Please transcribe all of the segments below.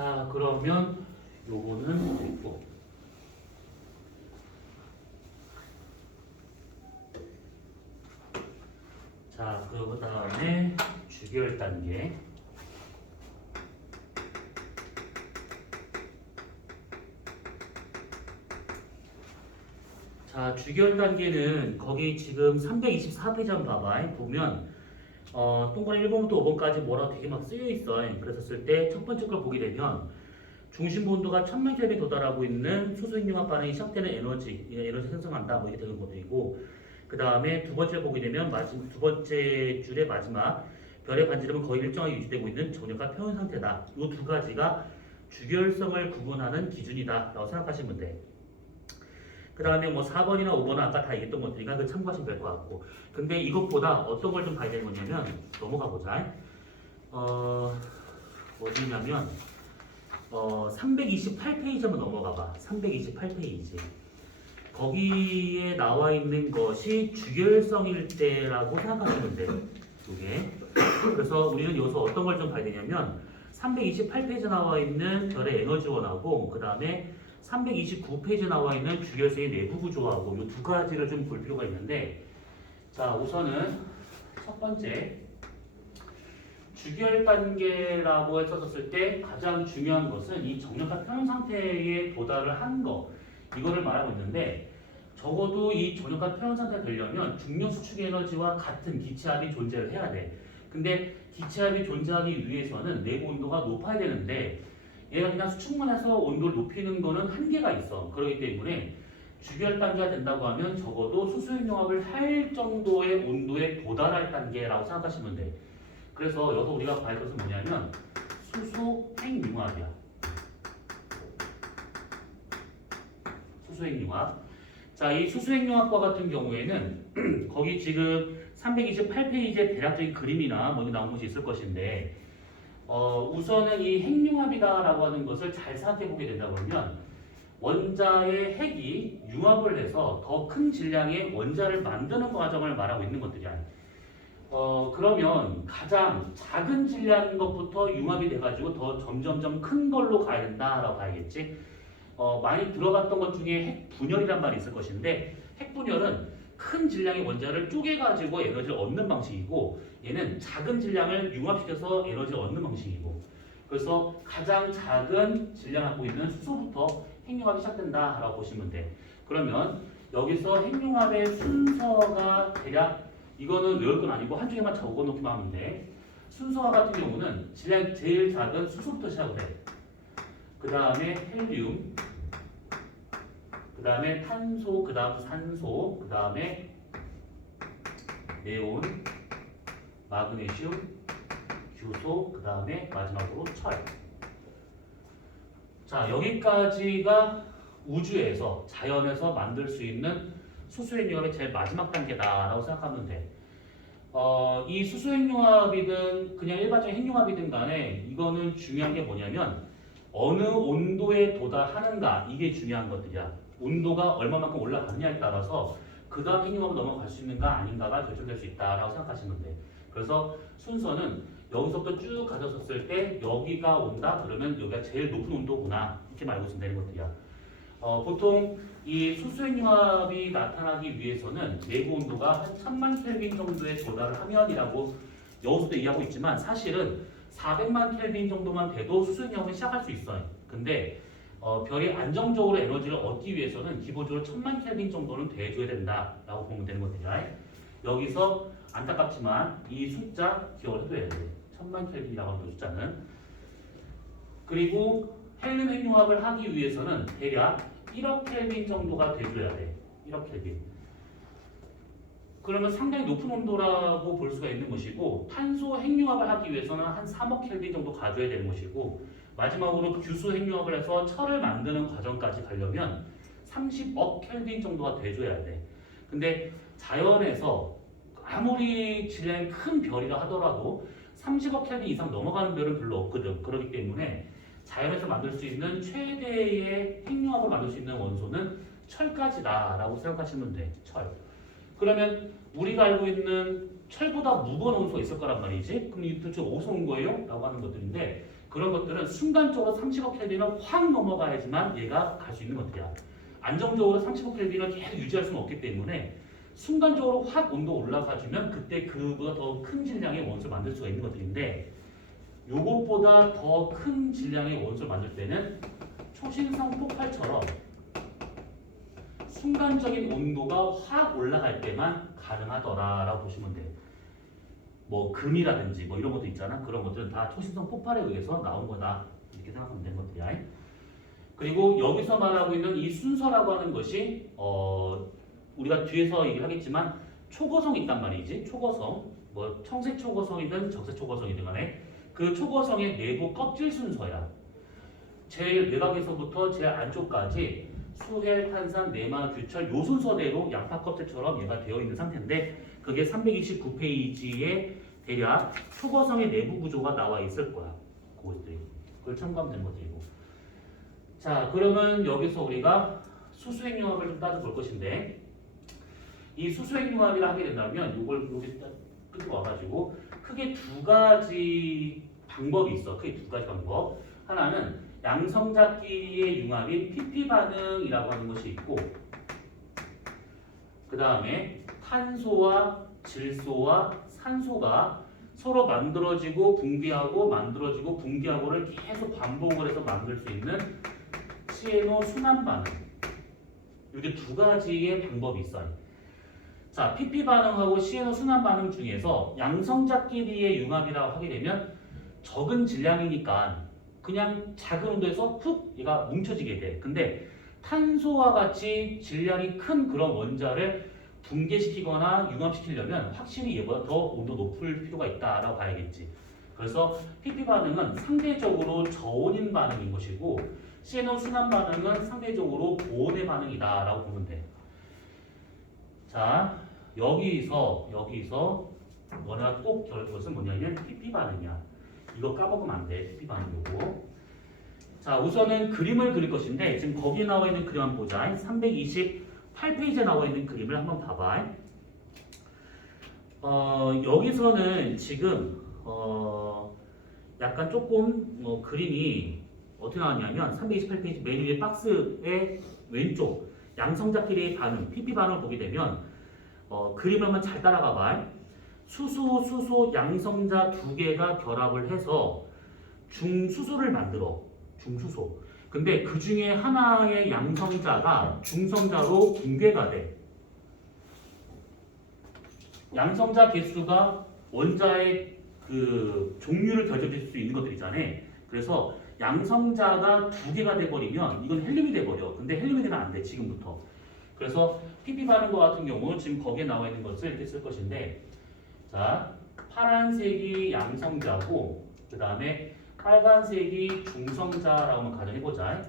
자, 그러면 요거는 됐고. 자, 그 다음에 주결 단계. 자, 주결 단계는 거기 지금 324페이지 한번 봐봐. 보면 동그라미 1번부터 5번까지 뭐라고 되게 막 쓰여 있어. 그랬었을 때 첫 번째 걸 보게 되면 중심부 온도가 1000만 켈빈 도달하고 있는 수소핵융합 반응이 시작되는 에너지 생성한다. 뭐 이게 되는 것들이고, 그 다음에 두 번째 보게 되면 두 번째 줄의 마지막 별의 반지름은 거의 일정하게 유지되고 있는 정력과 평형 상태다. 이 두 가지가 주결성을 구분하는 기준이다 라고 생각하시면 돼. 그 다음에 뭐 4번이나 5번은 아까 다 얘기했던 것들이니까 그 참고하시면 될 것 같고, 근데 이것보다 어떤 걸 좀 봐야 되는 거냐면, 넘어가 보자. 어디냐면 328페이지 한번 넘어가 봐. 328페이지. 거기에 나와 있는 것이 주결성일 때라고 생각하시면 돼. 이게. 그래서 우리는 여기서 어떤 걸 좀 봐야 되냐면 328페이지 나와 있는 별의 에너지원하고, 그 다음에 329페이지 나와 있는 주결성의 내부 구조하고 이 두 가지를 좀 볼 필요가 있는데, 자, 우선은 첫 번째 주결 단계라고 했었을 때 가장 중요한 것은 이 정력과 평형 상태에 도달을 한 거, 이거를 말하고 있는데, 적어도 이 정력과 평형 상태가 되려면 중력 수축 에너지와 같은 기체압이 존재를 해야 돼. 근데 기체압이 존재하기 위해서는 내부 온도가 높아야 되는데, 얘가 그냥 수축만 해서 온도를 높이는 거는 한계가 있어. 그렇기 때문에 주결 단계가 된다고 하면 적어도 수소핵융합을 할 정도의 온도에 도달할 단계라고 생각하시면 돼. 그래서 여기서 우리가 봐야 할 것은 뭐냐면 수소핵융합이야. 수소핵융합. 자, 이 수소핵융합과 같은 경우에는 거기 지금 328페이지에 대략적인 그림이나 뭐 나온 것이 있을 것인데, 우선은 이 핵융합이다라고 하는 것을 잘 생각해 보게 된다 그러면 원자의 핵이 융합을 해서 더 큰 질량의 원자를 만드는 과정을 말하고 있는 것들이야. 그러면 가장 작은 질량인 것부터 융합이 돼가지고 더 점점점 큰 걸로 가야 된다라고 봐야겠지. 많이 들어봤던 것 중에 핵분열이란 말이 있을 것인데, 핵분열은 큰 질량의 원자를 쪼개가지고 에너지를 얻는 방식이고, 얘는 작은 질량을 융합시켜서 에너지를 얻는 방식이고, 그래서 가장 작은 질량 갖고 있는 수소부터 핵융합이 시작된다라고 보시면 돼. 그러면 여기서 핵융합의 순서가 대략, 이거는 외울 건 아니고 한두 개만 적어놓기만 하면 돼. 순서와 같은 경우는 질량이 제일 작은 수소부터 시작을 해. 그 다음에 헬륨, 그 다음에 탄소, 그 다음 산소, 그 다음에 네온, 마그네슘, 규소, 그 다음에 마지막으로 철. 자, 여기까지가 우주에서, 자연에서 만들 수 있는 수소핵융합의 제일 마지막 단계다라고 생각하면 돼. 이 수소핵융합이든 그냥 일반적인 핵융합이든 간에 이거는 중요한 게 뭐냐면 어느 온도에 도달하는가, 이게 중요한 것들이야. 온도가 얼마만큼 올라가느냐에 따라서 그 다음 핵융합으로 넘어갈 수 있는가 아닌가가 결정될 수 있다라고 생각하시면 돼. 그래서 순서는 여기서부터 쭉 가졌었을 때 여기가 온다 그러면 여기가 제일 높은 온도구나, 이렇게 말고 있으면 되는 것들이야. 보통 이 수소핵융합이 나타나기 위해서는 내부 온도가 한 1000만 켈빈 정도에 도달을 하면이라고 여기서도 얘기하고 있지만, 사실은 400만 켈빈 정도만 돼도 수소핵융합을 시작할 수 있어요. 근데 별이 안정적으로 에너지를 얻기 위해서는 기본적으로 1000만 켈빈 정도는 돼줘야 된다라고 보면 되는 것들이야. 여기서 안타깝지만 이 숫자 기억을 해둬야 돼. 1000만 켈빈이라고 하는 숫자는. 그리고 헬륨 핵융합을 하기 위해서는 대략 1억 켈빈 정도가 돼줘야 돼. 1억 켈빈. 그러면 상당히 높은 온도라고 볼 수가 있는 것이고, 탄소 핵융합을 하기 위해서는 한 3억 켈빈 정도 가져야 되는 것이고, 마지막으로 규소 핵융합을 해서 철을 만드는 과정까지 가려면 30억 켈빈 정도가 돼줘야 돼. 근데 자연에서 아무리 질량이 큰 별이라 하더라도 30억 켈빈 이상 넘어가는 별은 별로 없거든. 그렇기 때문에 자연에서 만들 수 있는 최대의 핵융합을 만들 수 있는 원소는 철까지다라고 생각하시면 돼. 철. 그러면 우리가 알고 있는 철보다 무거운 원소가 있을 거란 말이지. 그럼 이 도대체 어디서 온 거예요? 라고 하는 것들인데, 그런 것들은 순간적으로 35 켈빈을 확 넘어가야지만 얘가 갈 수 있는 것들이야. 안정적으로 35 켈빈을 계속 유지할 수는 없기 때문에 순간적으로 확 온도 올라가주면 그때 그보다 더 큰 질량의 원소를 만들 수가 있는 것들인데, 요것보다 더 큰 질량의 원소를 만들 때는 초신성 폭발처럼 순간적인 온도가 확 올라갈 때만 가능하더라라고 보시면 돼요. 뭐 금이라든지 뭐 이런 것도 있잖아. 그런 것들은 다 초신성 폭발에 의해서 나온 거다, 이렇게 생각하면 되는 것들이야. 그리고 여기서 말하고 있는 이 순서라고 하는 것이 우리가 뒤에서 얘기를 하겠지만 초고성이 있단 말이지. 초고성, 뭐 청색 초고성이든 적색 초고성이든 간에 그 초고성의 내부 껍질 순서야. 제일 외곽에서부터 제일 안쪽까지 수헬, 탄산, 내마, 규철 요 순서대로 양파 껍질처럼 얘가 되어 있는 상태인데, 그게 329페이지에 대략 초고성의 내부 구조가 나와 있을 거야. 그것들이. 그걸 참고하면 되는 것들이고. 자, 그러면 여기서 우리가 수수액융합을 좀 따져볼 것인데, 이 수수액융합이라 하게 된다면 이걸 여기 끝으로 와가지고 크게 두 가지 방법이 있어. 크게 두 가지 방법. 하나는 양성자끼리의 융합인 PP 반응이라고 하는 것이 있고, 그 다음에 탄소와 질소와 산소가 서로 만들어지고 붕괴하고 만들어지고 붕괴하고를 계속 반복을 해서 만들 수 있는 시에노 순환 반응. 이렇게 두 가지의 방법이 있어요. 자, PP 반응하고 시에노 순환 반응 중에서 양성자끼리의 융합이라고 하게 되면 적은 질량이니까 그냥 작은 온도에서 훅 얘가 뭉쳐지게 돼. 근데 탄소와 같이 질량이 큰 그런 원자를 붕괴시키거나 융합시키려면 확실히 얘보다 더 온도 높을 필요가 있다라고 봐야겠지. 그래서 PP 반응은 상대적으로 저온인 반응인 것이고, 시에노 순환 반응은 상대적으로 고온의 반응이다라고 보면 돼. 자, 여기서 너네가 꼭 기억할 것은 뭐냐면 PP 반응이야. 이거 까먹으면 안 돼. PP 반응 요거. 자, 우선은 그림을 그릴 것인데, 지금 거기에 나와 있는 그림 한번 보자. 328페이지에 나와 있는 그림을 한번 봐봐. 여기서는 지금 약간 조금 그림이 어떻게 나왔냐면 328페이지 맨 위에 박스의 왼쪽 양성자끼리의 반응, PP 반응을 보게 되면 그림을 한번 잘 따라가 봐. 수소, 양성자 두 개가 결합을 해서 중수소를 만들어. 중수소. 근데 그 중에 하나의 양성자가 중성자로 붕괴가 돼. 양성자 개수가 원자의 그 종류를 결정짓을 수 있는 것들이잖아. 그래서 양성자가 두 개가 돼버리면 이건 헬륨이 돼버려. 근데 헬륨이 되면 안 돼, 지금부터. 그래서 PP 반응과 같은 경우 지금 거기에 나와 있는 것을 이렇게 쓸 것인데, 자, 파란색이 양성자고 그 다음에 빨간색이 중성자라고 한번 가정해보자.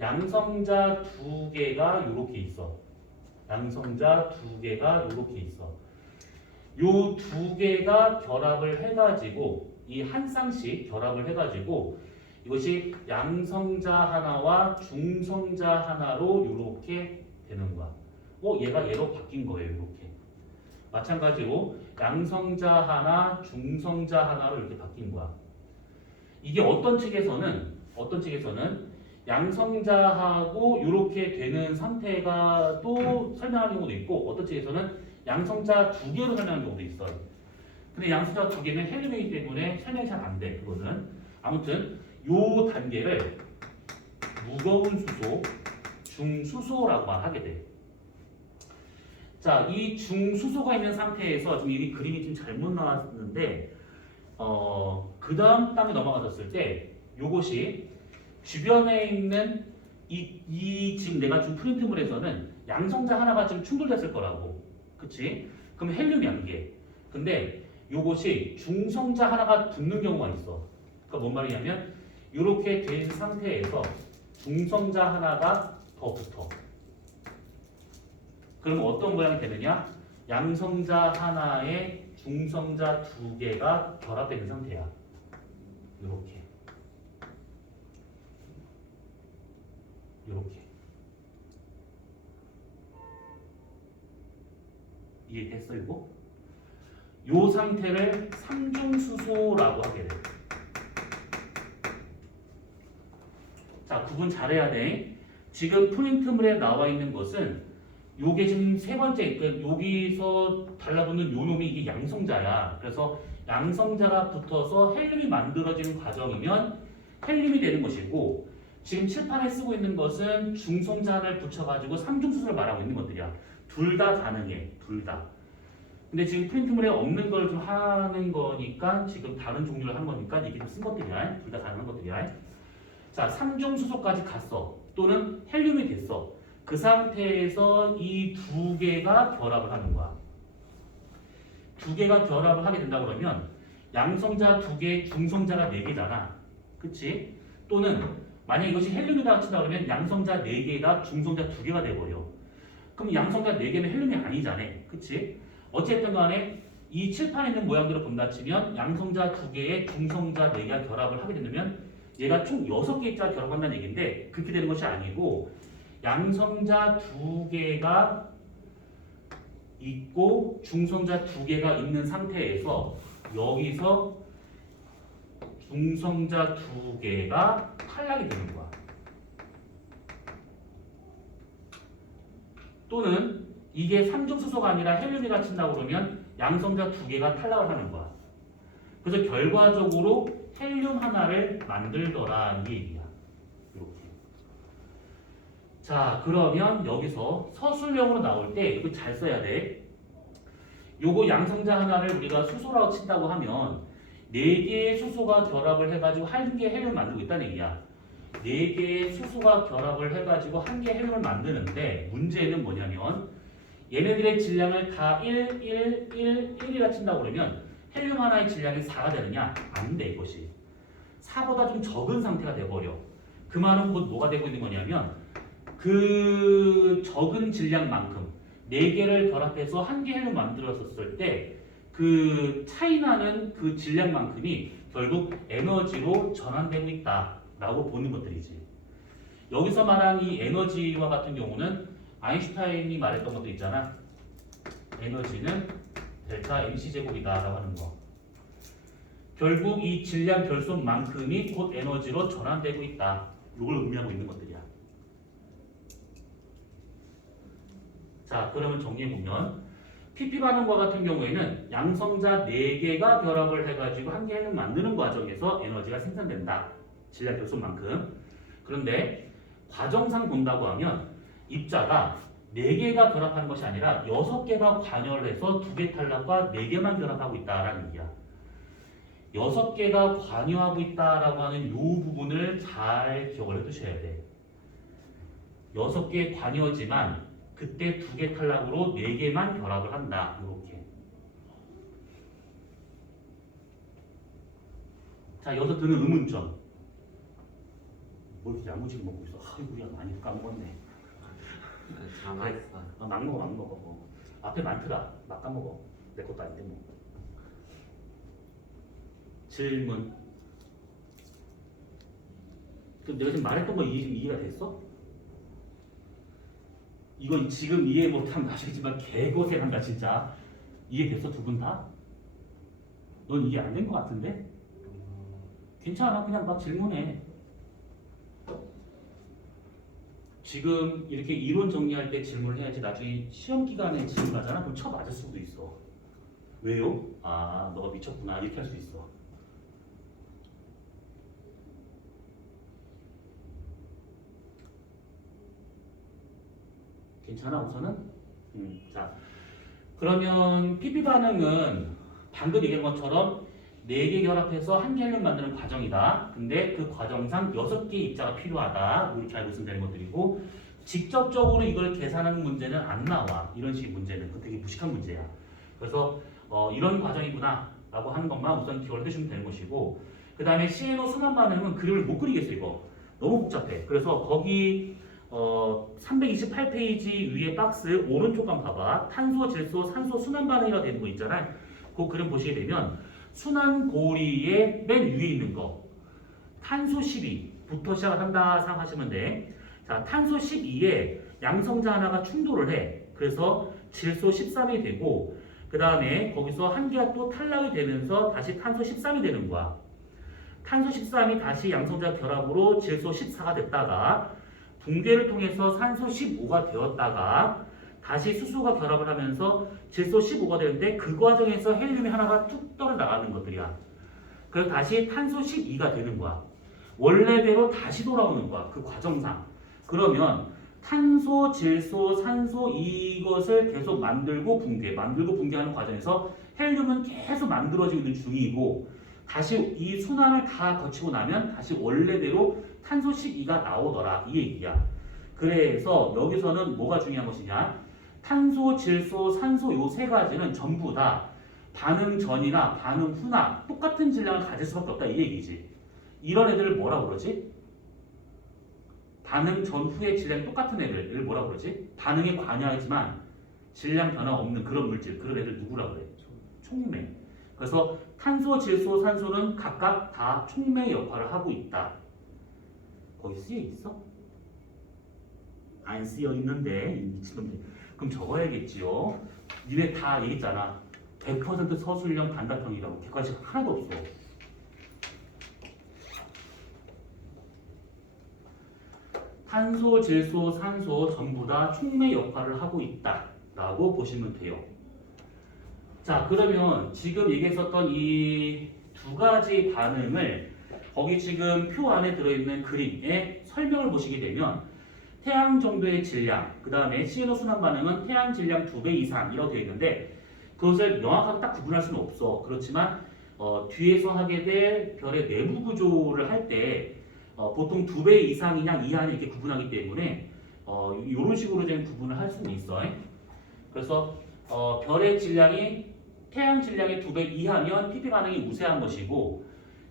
양성자 두 개가 이렇게 있어. 양성자 두 개가 이렇게 있어. 요 두 개가 결합을 해가지고 이 한 쌍씩 결합을 해가지고 이것이 양성자 하나와 중성자 하나로 이렇게 되는 거야. 얘가 얘로 바뀐 거예요. 이렇게. 마찬가지로 양성자 하나, 중성자 하나로 이렇게 바뀐 거야. 이게 어떤 책에서는 양성자하고 이렇게 되는 상태가 또 설명하는 경우도 있고, 어떤 책에서는 양성자 두 개로 설명하는 경우도 있어요. 근데 양성자 두 개는 헬륨이기 때문에 설명이 잘 안 돼. 그거는 아무튼 요 단계를 무거운 수소, 중수소라고만 하게 돼. 자, 이 중수소가 있는 상태에서 지금 이 그림이 좀 잘못 나왔는데, 그 다음 땅에 넘어가졌을 때 요것이 주변에 있는 이 지금 내가 준 프린트물에서는 양성자 하나가 지금 충돌됐을 거라고. 그치? 그럼 헬륨이 한 개. 근데 요것이 중성자 하나가 붙는 경우가 있어. 그러니까 뭔 말이냐면 이렇게 된 상태에서 중성자 하나가 더 붙어. 그럼 어떤 모양이 되느냐? 양성자 하나에 중성자 두 개가 결합되는 상태야. 이렇게. 이해됐어 이거? 요 상태를 삼중수소라고 하게 돼. 자, 구분 잘해야 돼. 지금 프린트물에 나와 있는 것은 요게 지금 세 번째, 그러니까 여기서 달라붙는 요 놈이 이게 양성자야. 그래서 양성자가 붙어서 헬륨이 만들어지는 과정이면 헬륨이 되는 것이고, 지금 칠판에 쓰고 있는 것은 중성자를 붙여가지고 삼중수소를 말하고 있는 것들이야. 둘 다 가능해. 둘 다. 근데 지금 프린트물에 없는 걸 좀 하는 거니까 지금 다른 종류를 하는 거니까 이게 좀 쓴 것들이야. 둘 다 가능한 것들이야. 자, 삼중수소까지 갔어. 또는 헬륨이 됐어. 그 상태에서 이 두 개가 결합을 하는 거야. 두 개가 결합을 하게 된다 그러면 양성자 두 개, 중성자가 네 개잖아. 그치? 또는 만약 이것이 헬륨이다 친다 그러면 양성자 네 개가 중성자 두 개가 돼버려. 그럼 양성자 네 개는 헬륨이 아니잖아. 그치? 어쨌든 간에 이 칠판에 있는 모양대로 본다 치면 양성자 두 개에 중성자 네 개가 결합을 하게 되면 얘가 총 6개 입자가 결합한다는 얘기인데 그렇게 되는 것이 아니고 양성자 두 개가 있고 중성자 두 개가 있는 상태에서 여기서 중성자 두 개가 탈락이 되는 거야. 또는 이게 삼중수소가 아니라 헬륨이라 친다고 그러면 양성자 두 개가 탈락을 하는 거야. 그래서 결과적으로 헬륨 하나를 만들더라 이 얘기야. 이렇게. 자, 그러면 여기서 서술형으로 나올 때 이거 잘 써야 돼. 요거 양성자 하나를 우리가 수소라고 친다고 하면 4개의 수소가 결합을 해가지고 1개 헬륨을 만들고 있다는 얘기야. 4개의 수소가 결합을 해가지고 1개 헬륨을 만드는데 문제는 뭐냐면 얘네들의 질량을 다 1, 1, 1, 1이라 친다고 그러면 헬륨 하나의 질량이 4가 되느냐? 안 돼, 이것이. 4보다 좀 적은 상태가 돼버려. 그 말은 곧 뭐가 되고 있는 거냐면 그 적은 질량만큼 4개를 결합해서 1개 헬륨 만들었을 때 그 차이나는 그 질량만큼이 결국 에너지로 전환되고 있다라고 보는 것들이지. 여기서 말한 이 에너지와 같은 경우는 아인슈타인이 말했던 것도 있잖아. 에너지는 델타 mc제곱이다라고 하는 거. 결국 이 질량 결속만큼이 곧 에너지로 전환되고 있다. 이걸 의미하고 있는 것들이야. 자, 그러면 정리해보면 PP 반응과 같은 경우에는 양성자 4개가 결합을 해가지고 1개 헬륨 만드는 과정에서 에너지가 생산된다. 질량 결속만큼. 그런데 과정상 본다고 하면 입자가 4개가 결합하는 것이 아니라 6개가 관여를 해서 2개 탈락과 4개만 결합하고 있다라는 얘기야. 6개가 관여하고 있다라고 하는 이 부분을 잘 기억을 해두셔야 돼. 6개 관여지만 그때 2개 탈락으로 4개만 결합을 한다. 이렇게. 자, 여기서 드는 의문점. 뭐 이렇게 야무지게 먹고 있어? 아이고, 야, 많이 까먹었네. 가만있어. 막 먹어, 막 먹어. 뭐. 앞에 많더라. 막 까먹어. 내 것도 아닌데 뭐. 질문. 그럼 내가 지금 말했던 거 이해가 됐어? 이건 지금 이해 못하면 아시겠지만 개고생한다 진짜. 이해됐어 두 분 다? 넌 이해 안 된 거 같은데? 괜찮아, 그냥 막 질문해. 지금 이렇게 이론 정리할 때 질문을 해야지 나중에 시험 기간에 질문하잖아? 그럼 쳐 맞을 수도 있어. 왜요? 아, 너가 미쳤구나 이렇게 할 수 있어. 괜찮아 우선은? 자, 그러면 PP 반응은 방금 얘기한 것처럼 4개 결합해서 1개 헬륨 만드는 과정이다. 근데 그 과정상 6개 입자가 필요하다. 이렇게 알고 있으면 되는 것들이고 직접적으로 이걸 계산하는 문제는 안 나와. 이런 식의 문제는 그 되게 무식한 문제야. 그래서 이런 과정이구나 라고 하는 것만 우선 기억을 해주시면 되는 것이고 그 다음에 CNO 순환 반응은 그림을 못 그리겠어. 이거 너무 복잡해. 그래서 거기 328페이지 위에 박스 오른쪽 한 봐봐. 탄소, 질소, 산소 순환 반응이라고 되는 거 있잖아요. 그 그림 보시게 되면 순환 고리의 맨 위에 있는 거 탄소 12부터 시작을 한다 생각하시면 돼. 자, 탄소 12에 양성자 하나가 충돌을 해. 그래서 질소 13이 되고 그 다음에 거기서 한 개가 또 탈락이 되면서 다시 탄소 13이 되는 거야. 탄소 13이 다시 양성자 결합으로 질소 14가 됐다가 붕괴를 통해서 산소 15가 되었다가 다시 수소가 결합을 하면서 질소 15가 되는데 그 과정에서 헬륨이 하나가 툭 떨어 나가는 것들이야. 그래서 다시 탄소 12가 되는 거야. 원래대로 다시 돌아오는 거야. 그 과정상. 그러면 탄소, 질소, 산소 이것을 계속 만들고 붕괴하는 과정에서 헬륨은 계속 만들어지고 있는 중이고 다시 이 순환을 다 거치고 나면 다시 원래대로 탄소 12가 나오더라 이 얘기야. 그래서 여기서는 뭐가 중요한 것이냐? 탄소, 질소, 산소 요 세 가지는 전부 다 반응 전이나 반응 후나 똑같은 질량을 가질 수밖에 없다 이 얘기지. 이런 애들을 뭐라고 그러지? 반응 전 후의 질량이 똑같은 애들을 뭐라고 그러지? 반응에 관여하지만 질량 변화 없는 그런 물질, 그런 애들 누구라고 그래? 촉매. 그래서 탄소, 질소, 산소는 각각 다 촉매 역할을 하고 있다. 거기 쓰여 있어? 안 쓰여 있는데 이 미친놈들. 그럼 적어야겠지요. 니네 다 얘기했잖아. 100% 서술형 단답형이라고. 객관식 하나도 없어. 탄소, 질소, 산소 전부 다 촉매 역할을 하고 있다라고 보시면 돼요. 자, 그러면 지금 얘기했었던 이 두 가지 반응을 거기 지금 표 안에 들어있는 그림의 설명을 보시게 되면 태양 정도의 질량, 그 다음에 CNO 순환 반응은 태양 질량 2배 이상이라고 되어 있는데 그것을 명확하게 딱 구분할 수는 없어. 그렇지만 뒤에서 하게 될 별의 내부 구조를 할 때 보통 2배 이상이냐 이하냐 이렇게 구분하기 때문에 이런 식으로 좀 구분을 할 수는 있어. 그래서 별의 질량이 태양 질량의 2배 이하면 PP 반응이 우세한 것이고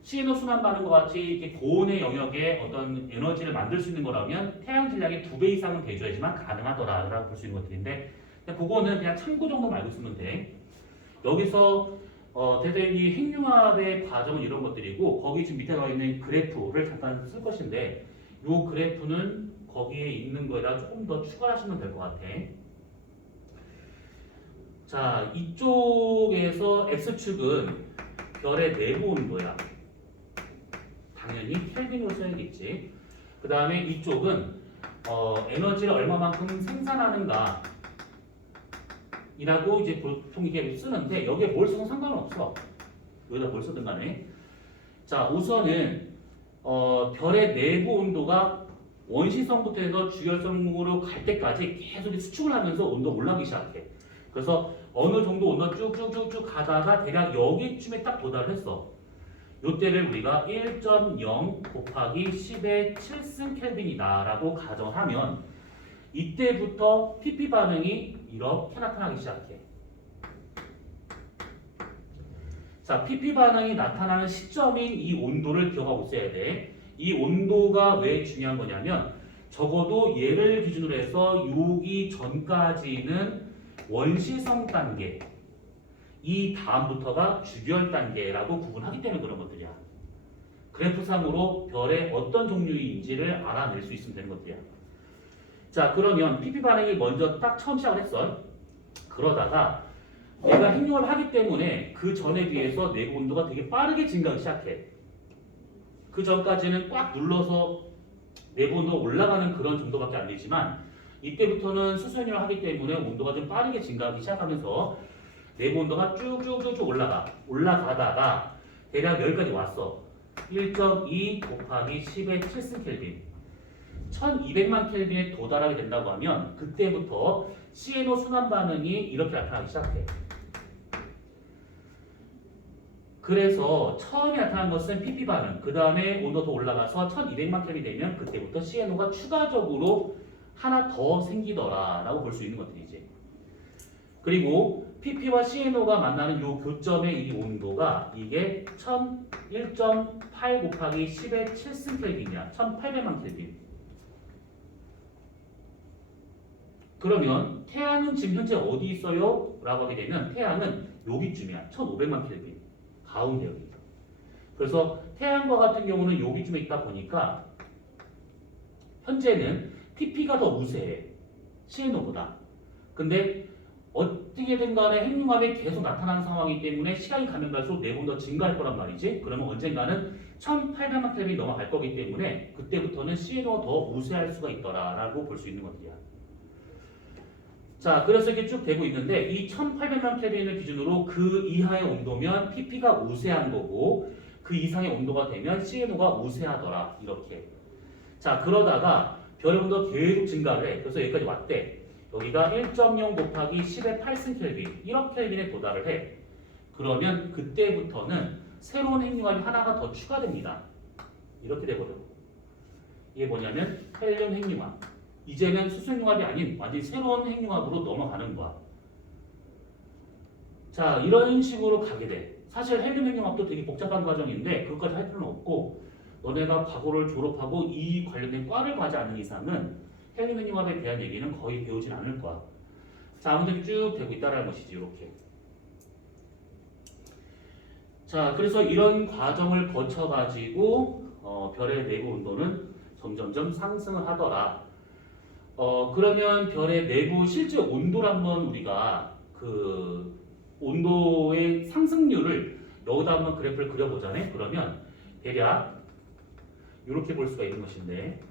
CNO 순환 반응과 같이 이렇게 고온의 영역에 어떤 에너지를 만들 수 있는 거라면 태양 질량의 2배 이상은 돼줘야지만 가능하더라라고 볼 수 있는 것들인데 그거는 그냥 참고 정도만 알고 있으면 돼. 여기서 대단히 핵융합의 과정은 이런 것들이고 거기 지금 밑에 나와 있는 그래프를 잠깐 쓸 것인데 이 그래프는 거기에 있는 거에다 조금 더 추가하시면 될 것 같아. 자, 이쪽에서 X축은 별의 내부 온도야. 당연히 켈빈으로 써야겠지. 그 다음에 이쪽은 에너지를 얼마만큼 생산하는가 이라고 이제 보통 이게 쓰는데 여기에 뭘 써도 상관은 없어. 여기다 뭘 쓰든 간에. 자, 우선은 별의 내부 온도가 원시성부터 해서 주결성으로 갈 때까지 계속 수축을 하면서 온도가 올라가기 시작해. 그래서 어느 정도 온도가 쭉쭉쭉쭉 가다가 대략 여기쯤에 딱 도달을 했어. 요때를 우리가 1.0 곱하기 10의 7승 켈빈이다 라고 가정하면 이때부터 PP 반응이 이렇게 나타나기 시작해. 자, PP 반응이 나타나는 시점인 이 온도를 기억하고 있어야 돼. 이 온도가 왜 중요한 거냐면 적어도 얘를 기준으로 해서 여기 전까지는 원시성 단계, 이 다음부터가 주결 단계라고 구분하기 때문에 그런 것들이야. 그래프상으로 별의 어떤 종류인지를 알아낼 수 있으면 되는 것들이야. 자, 그러면 PP 반응이 먼저 딱 처음 시작을 했어. 그러다가 얘가 핵융합을 하기 때문에 그 전에 비해서 내부 온도가 되게 빠르게 증가하기 시작해. 그 전까지는 꽉 눌러서 내부 온도가 올라가는 그런 정도밖에 안 되지만 이때부터는 수소연료를 하기 때문에 온도가 좀 빠르게 증가하기 시작하면서 내부 온도가 쭉쭉쭉쭉 올라가다가 대략 여기까지 왔어. 1.2 곱하기 10의 7승 켈빈 1200만 켈빈에 도달하게 된다고 하면 그때부터 CNO 순환 반응이 이렇게 나타나기 시작해. 그래서 처음에 나타난 것은 PP 반응, 그 다음에 온도가 더 올라가서 1200만 켈빈이 되면 그때부터 CNO가 추가적으로 하나 더 생기더라 라고 볼 수 있는 것들이지. 그리고 PP와 CNO가 만나는 이 교점의 이 온도가 이게 1.8 곱하기 10의 7승 켈빈이야. 1800만 켈빈. 그러면 태양은 지금 현재 어디 있어요? 라고 하게 되면 태양은 여기쯤이야. 1500만 켈빈. 가운데 여기. 그래서 태양과 같은 경우는 여기쯤에 있다 보니까 현재는 PP가 더 우세해. CNO보다. 근데 어떻게든 간에 핵융합이 계속 나타나는 상황이기 때문에 시간이 가면 갈수록 내부는 더 증가할 거란 말이지. 그러면 언젠가는 1800만 켈빈이 넘어갈 거기 때문에 그때부터는 CNO가 더 우세할 수가 있더라라고 볼 수 있는 것들이야. 자, 그래서 이렇게 쭉 되고 있는데 이 1800만 켈빈을 기준으로 그 이하의 온도면 PP가 우세한 거고 그 이상의 온도가 되면 CNO가 우세하더라. 이렇게. 자, 그러다가 별의 온도가 계속 증가를 해. 그래서 여기까지 왔대. 여기가 1.0 곱하기 10의 8승 켈빈, 1억 켈빈에 도달을 해. 그러면 그때부터는 새로운 핵융합이 하나가 더 추가됩니다. 이렇게 되거든. 이게 뭐냐면 헬륨 핵융합. 이제는 수소 핵융합이 아닌 완전히 새로운 핵융합으로 넘어가는 거야. 자, 이런 식으로 가게 돼. 사실 헬륨 핵융합도 되게 복잡한 과정인데 그것까지 할 필요는 없고 너네가 과거를 졸업하고 이 관련된 과를 가지 않는 이상은 헬륨 핵융합에 대한 얘기는 거의 배우진 않을 거야. 자, 아무튼 쭉 되고 있다라는 것이지. 이렇게. 자, 그래서 이런 과정을 거쳐가지고 별의 내부 온도는 점점점 상승을 하더라. 그러면 별의 내부 실제 온도를 한번 우리가 그 온도의 상승률을 여기다 한번 그래프를 그려보자네. 그러면 대략 이렇게 볼 수가 있는 것인데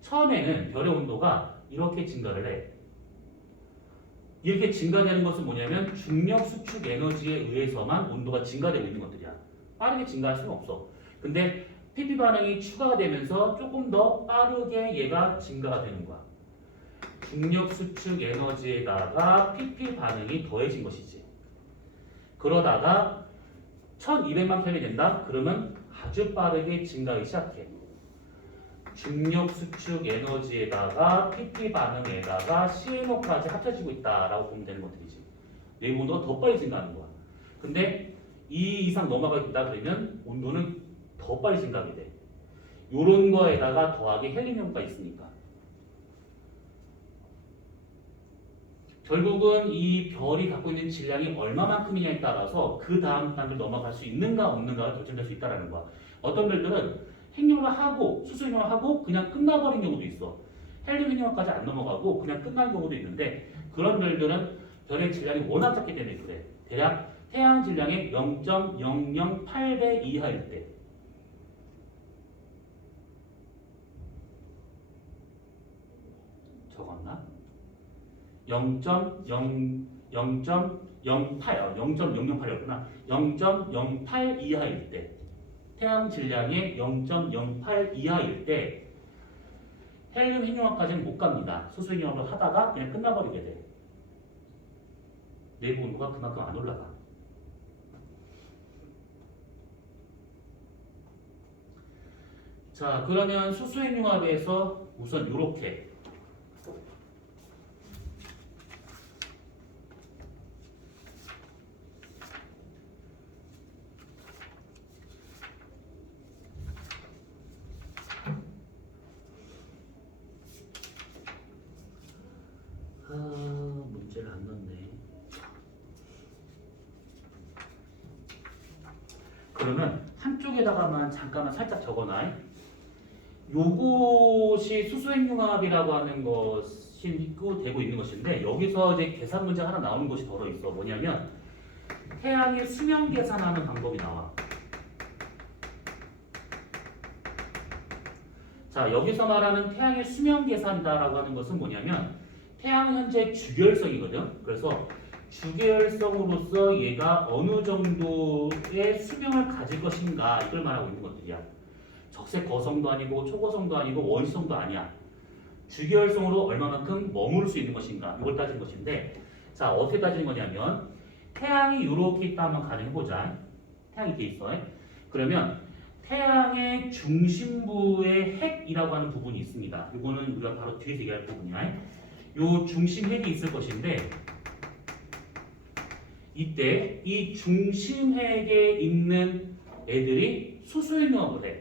처음에는 별의 온도가 이렇게 증가를 해. 이렇게 증가되는 것은 뭐냐면 중력 수축 에너지에 의해서만 온도가 증가되고 있는 것들이야. 빠르게 증가할 수는 없어. 근데 PP 반응이 추가가 되면서 조금 더 빠르게 얘가 증가가 되는 거야. 중력 수축 에너지에다가 PP 반응이 더해진 것이지. 그러다가 1200만 켈빈이 된다? 그러면 아주 빠르게 증가하기 시작해. 중력 수축 에너지에다가 PP 반응에다가 CNO까지 합쳐지고 있다라고 보면 되는 것들이지. 내부 온도가 더 빨리 증가하는 거야. 근데 2 이상 넘어가고 있다 그러면 온도는 더 빨리 증가하게 돼. 요런 거에다가 더하기 헬륨 효과가 있으니까. 결국은 이 별이 갖고 있는 질량이 얼마만큼이냐에 따라서 그 다음 단계를 넘어갈 수 있는가 없는가가 결정될 수 있다는 거야. 어떤 별들은 핵융합을 하고 수소 핵융합을 하고 그냥 끝나버린 경우도 있어. 헬륨 핵융합까지 안 넘어가고 그냥 끝난 경우도 있는데 그런 별들은 별의 질량이 워낙 작기 때문에 그래. 대략 태양 질량의 0.008배 이하일 때. 적었나? 0.008이었구나. 0.08 이하일 때. 태양 질량의 0.08 이하일 때 헬륨 핵융합까지는 못 갑니다. 수소 핵융합을 하다가 그냥 끝나버리게 돼. 내부 온도가 그만큼 안 올라가. 자, 그러면 수소 핵융합에서 우선 요렇게 문제를 안 넣네. 그러면 한쪽에다가만 잠깐만 살짝 적어놔. 요것이 수소핵융합이라고 하는 것이 되고 있는 것인데 여기서 이제 계산 문제가 하나 나오는 것이 덜어 있어. 뭐냐면 태양의 수명 계산하는 방법이 나와. 자, 여기서 말하는 태양의 수명 계산이다라고 하는 것은 뭐냐면 태양은 현재 주결성이거든. 그래서 주결성으로서 얘가 어느 정도의 수명을 가질 것인가 이걸 말하고 있는 것들이야. 적색 거성도 아니고 초거성도 아니고 원시성도 아니야. 주결성으로 얼마만큼 머무를 수 있는 것인가 이걸 따지는 것인데 자, 어떻게 따지는 거냐면 태양이 이렇게 있다 한번 가정해보자. 태양이 이렇게 있어. 그러면 태양의 중심부의 핵이라고 하는 부분이 있습니다. 이거는 우리가 바로 뒤에서 얘기할 부분이야. 요 중심 핵이 있을 것인데 이때 이 중심 핵에 있는 애들이 수소 핵융합을 해.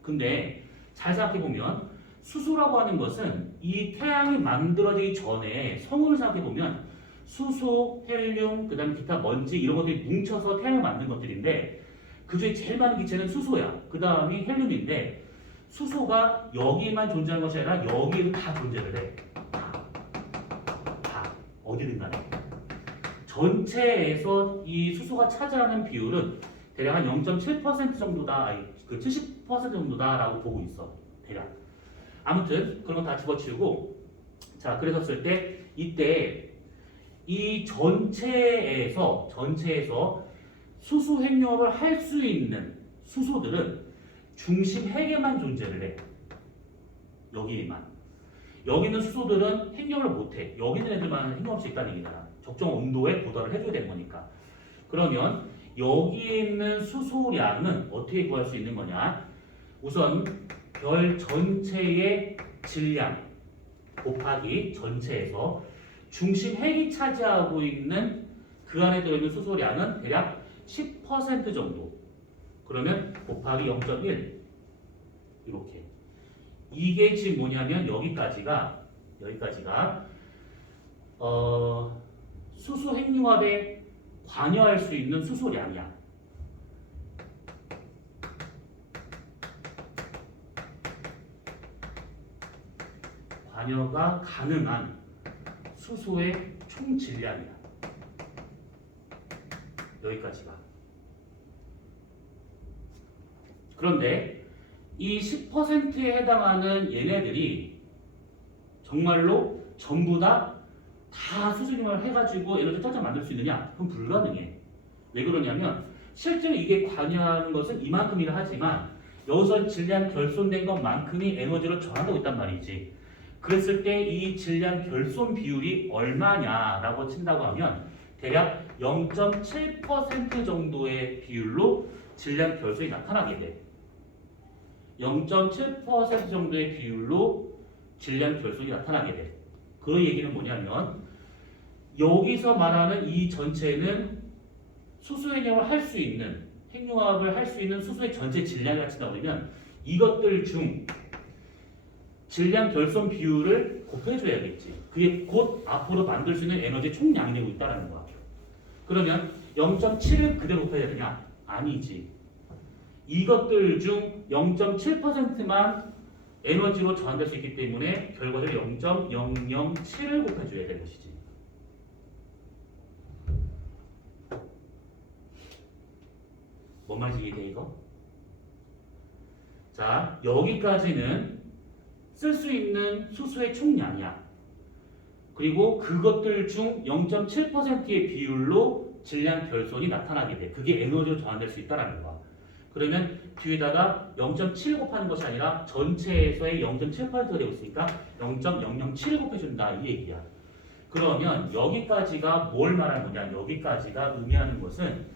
근데 잘 생각해보면 수소라고 하는 것은 이 태양이 만들어지기 전에 성운을 생각해보면 수소, 헬륨, 그 다음에 기타 먼지 이런 것들이 뭉쳐서 태양을 만든 것들인데 그 중에 제일 많은 기체는 수소야. 그 다음이 헬륨인데 수소가 여기만 존재하는 것이 아니라 여기에도 다 존재를 해. 다. 어디든 간에 전체에서 이 수소가 차지하는 비율은 대략 한 0.7% 정도다, 아니, 그 70% 정도다라고 보고 있어, 대략. 아무튼 그런 거 다 집어치우고, 자, 그랬었을 때 이때 이 전체에서 수소 핵융합을 할 수 있는 수소들은 중심 핵에만 존재를 해. 여기에만. 여기 있는 수소들은 핵융합을 못해. 여기 있는 애들만 핵융합할 수 있다는 얘기잖아. 적정 온도에 도달을 해줘야 되는 거니까. 그러면 여기에 있는 수소량은 어떻게 구할 수 있는 거냐? 우선 별 전체의 질량 곱하기 전체에서 중심 핵이 차지하고 있는 그 안에 들어있는 수소량은 대략 10% 정도. 그러면 곱하기 0.1 이렇게. 이게 지금 뭐냐면 여기까지가 수소 핵융합에 관여할 수 있는 수소량이야. 관여가 가능한 수소의 총 질량이야. 여기까지가. 그런데 이 10%에 해당하는 얘네들이 정말로 전부 다 수소융합을 해가지고 에너지를 짜짜 만들 수 있느냐? 그건 불가능해. 왜 그러냐면 실제로 이게 관여하는 것은 이만큼이라 하지만 여기서 질량 결손된 것만큼이 에너지로 전환하고 있단 말이지. 그랬을 때 이 질량 결손 비율이 얼마냐라고 친다고 하면 대략 0.7% 정도의 비율로 질량 결손이 나타나게 돼. 0.7% 정도의 비율로 질량 결손이 나타나게 돼. 그 얘기는 뭐냐면 여기서 말하는 이 전체는 수소 핵융합을 할 수 있는 수소의 전체 질량이라 친다고 그러면 이것들 중 질량 결손 비율을 곱해줘야겠지. 그게 곧 앞으로 만들 수 있는 에너지 총량이 되고 있다는 거야. 그러면 0.7을 그대로 곱해야 되냐? 아니지. 이것들 중 0.7%만 에너지로 전환될 수 있기 때문에 결과적으로 0.007을 곱해줘야 되는 것이지. 뭔 말인지 이해돼 이거? 자, 여기까지는 쓸 수 있는 수소의 총량이야. 그리고 그것들 중 0.7%의 비율로 질량 결손이 나타나게 돼. 그게 에너지로 전환될 수 있다는 거야. 그러면 뒤에다가 0.7 곱하는 것이 아니라 전체에서의 0.7%가 되고 있으니까 0.007을 곱해준다 이 얘기야. 그러면 여기까지가 뭘 말하는 거냐? 여기까지가 의미하는 것은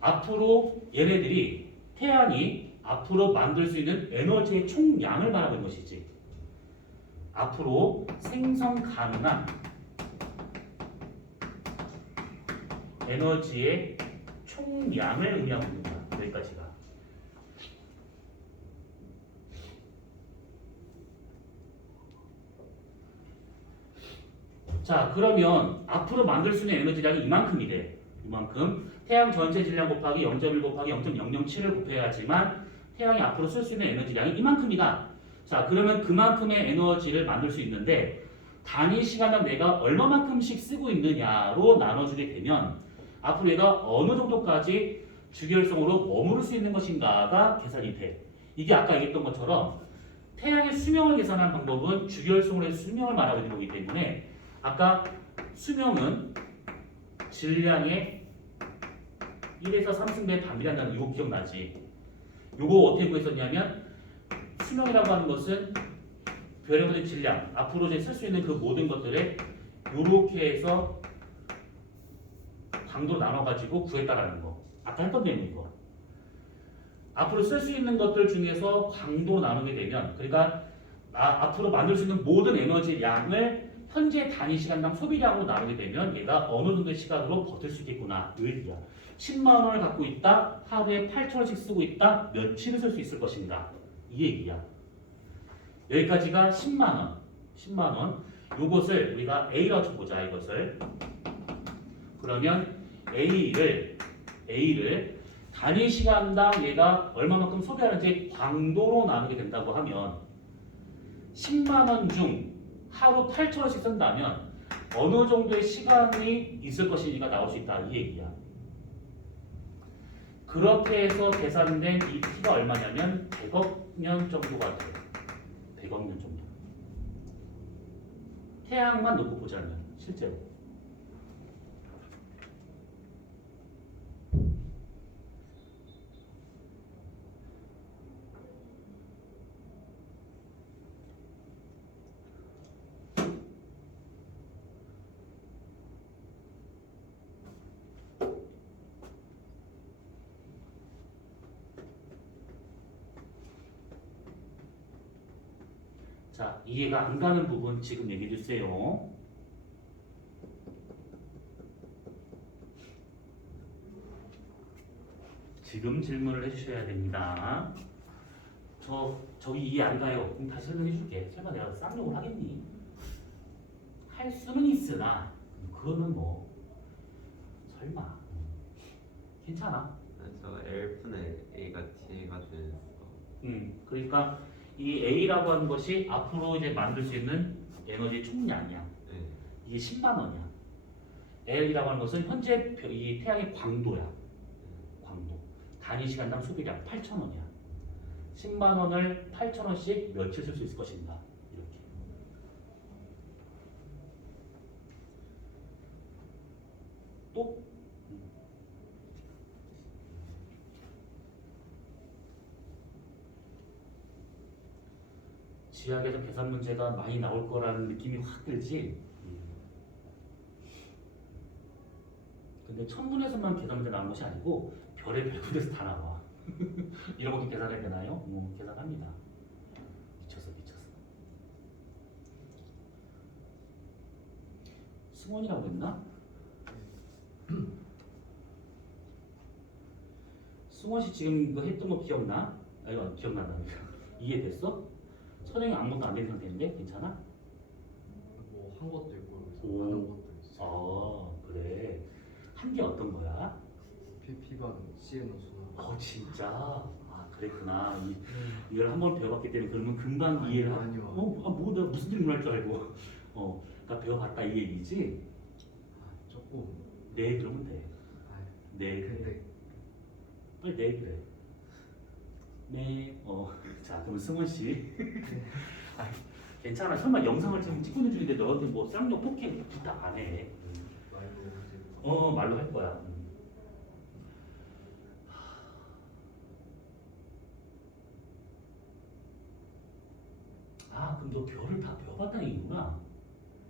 앞으로 얘네들이 태양이 앞으로 만들 수 있는 에너지의 총량을 말하고 있는 것이지. 앞으로 생성 가능한 에너지의 총량을 의미하고 있는 거야. 여기까지가. 자, 그러면 앞으로 만들 수 있는 에너지량이 이만큼이래. 이만큼. 태양 전체 질량 곱하기 0.1 곱하기 0.007을 곱해야지만 태양이 앞으로 쓸 수 있는 에너지량이 이만큼이다. 자, 그러면 그만큼의 에너지를 만들 수 있는데 단위 시간당 내가 얼마만큼씩 쓰고 있느냐로 나눠주게 되면 앞으로 얘가 어느 정도까지 주기율성으로 머무를 수 있는 것인가가 계산이 돼. 이게 아까 얘기했던 것처럼 태양의 수명을 계산하는 방법은 주기율성으로 해서 수명을 말하고 있는 거기 때문에 아까 수명은 질량의 1에서 3승배의 반비례한다는 이거 기억나지? 요거 어떻게 구했었냐면 수명이라고 하는 것은 별의 모든 질량, 앞으로 이제 쓸 수 있는 그 모든 것들을 요렇게 해서 강도로 나눠가지고 구했다라는 거. 아까 했던 내용 이거. 앞으로 쓸 수 있는 것들 중에서 강도로 나누게 되면 그러니까 앞으로 만들 수 있는 모든 에너지 양을 현재 단위 시간당 소비량으로 나누게 되면 얘가 어느 정도의 시간으로 버틸 수 있겠구나. 이 얘기야. 10만 원을 갖고 있다. 하루에 8,000원씩 쓰고 있다. 며칠을 쓸 수 있을 것인가. 이 얘기야. 여기까지가 10만 원. 10만 원. 요것을 우리가 A라고 쳐보자. 이것을. 그러면 A를 단위 시간당 얘가 얼마만큼 소비하는지 광도로 나누게 된다고 하면 10만 원 중 하루 8,000원씩 쓴다면 어느 정도의 시간이 있을 것이니까 나올 수 있다 이 얘기야. 그렇게 해서 계산된 이 t가 얼마냐면 100억 년 정도가 돼. 100억 년 정도. 태양만 놓고 보자면 실제로. 자, 이해가 안 가는 부분 지금 얘기해 주세요. 지금 질문을 해주셔야 됩니다. 저기 이해 안 가요. 그럼 다시 설명해 줄게. 설마 내가 쌍욕을 하겠니? 할 수는 있으나 그거는 뭐 설마 괜찮아. 저 L분의 A가 T가 돼서 그러니까 이 A라고 하는 것이 앞으로 이제 만들 수 있는 에너지 총량이야. 네. 이게 10만 원이야. L이라고 하는 것은 현재 이 태양의 광도야. 광도. 단위 시간당 소비량 8,000원이야. 10만 원을 8,000원씩 며칠 쓸 수 있을 것인가? 이렇게. 또 지학에서 계산 문제가 많이 나올 거라는 느낌이 확 들지. 근데 천문에서만 계산 문제 나오는 것이 아니고 별의 군데서 다 나와. 이런 것도 계산해야 되나요? 계산합니다. 미쳤어. 승원이라고 했나? 승원 씨 지금 이거 했던 거 기억나? 이거 기억난다니까. 이해됐어? 선행이 아무것도 안 된 상태인데 괜찮아? 뭐 한 것도 있고 오. 안 한 것도 있어. 아 그래. 한 게 어떤 거야? P가 C는 순환. 진짜? 아 그랬구나. 이걸 한번 배워봤기 때문에 그러면 금방 이해를 아니요. 뭐 내가 무슨 질문할 줄 알고. 그러니까 배워봤다 이 얘기지? 조금. 네 그러면 돼. 아, 네 그래. 근데 빨리 네 그래. 네. 자 그럼 승원 씨. 아, 괜찮아. 설마 영상을 지금 찍고 있는 중인데 너한테 뭐 쌍욕 폭행 부탁 안 해. 말로 하지. 말로 할 거야. 그럼 너 별을 다 배워봤다는 얘기구나.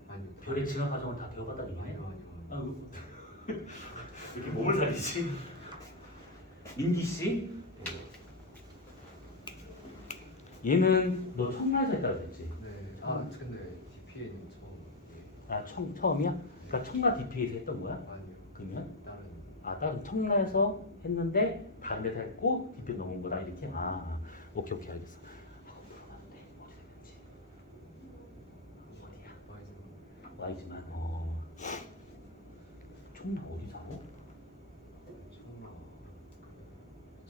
아니요. 별의 진화 과정을 다 배워봤다는 얘기네. 아니요. 이렇게 몸을 살리지? 민기 씨? 얘는 너 청라에서 했다고 그랬지? 네. 근데 DPA는 처음. 처음이야? 그러니까 청라 DP에서 했던 거야? 아니요. 그러면? 다른. 다른 청라에서 했는데 다른 데서 했고 DP 넘어온 거다 이렇게? 오케이 알겠어. 물어봤는데 어디서 했는지. 어디야? Y지만 청라 어디서 하고?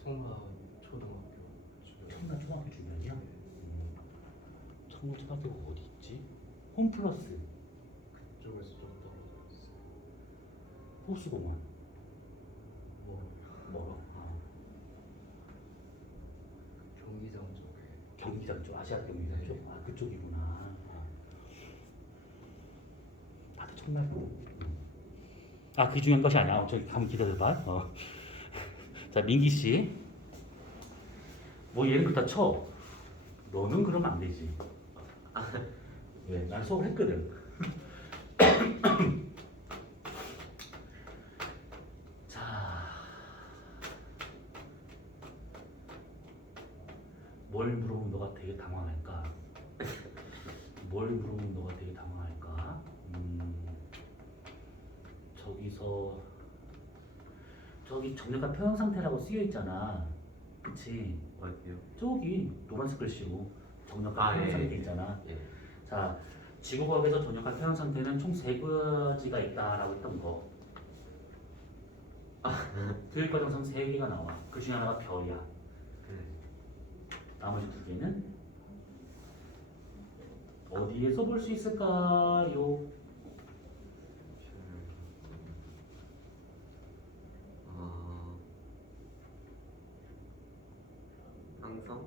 청라 초등학교. 청라 초등학교 주변이야? 청라 초등학교가 어디 있지? 홈플러스 그쪽에서 좀 떨어져 있어요. 호수공원 뭐 멀어. 경기장 쪽에. 경기장 쪽, 아시아 경기장 네. 쪽? 그쪽이구나. 다들 청라고. 그게 중요한 것이 아니야. 저기 한번 기다려봐. 자, 민기 씨. 뭐 얘는 그렇다 쳐. 너는 그러면 안 되지. 왜? 난 수업을 했거든. 자, 뭘 물어보면 너가 되게 당황할까? 뭘 물어보면 너가 되게 당황할까? 저기 정력과 표현 상태라고 쓰여 있잖아. 그치? 어디요? 저기 노란색 글씨로 정력과 표현 예. 상태 있잖아. 예. 자, 지구과학에서 정력과 표현 상태는 총 3가지가 있다라고 했던 거. 교육과정상 3개가 나와. 그 중에 하나가 별이야. 나머지 2개는 어디에서 볼 수 있을까요? 항성?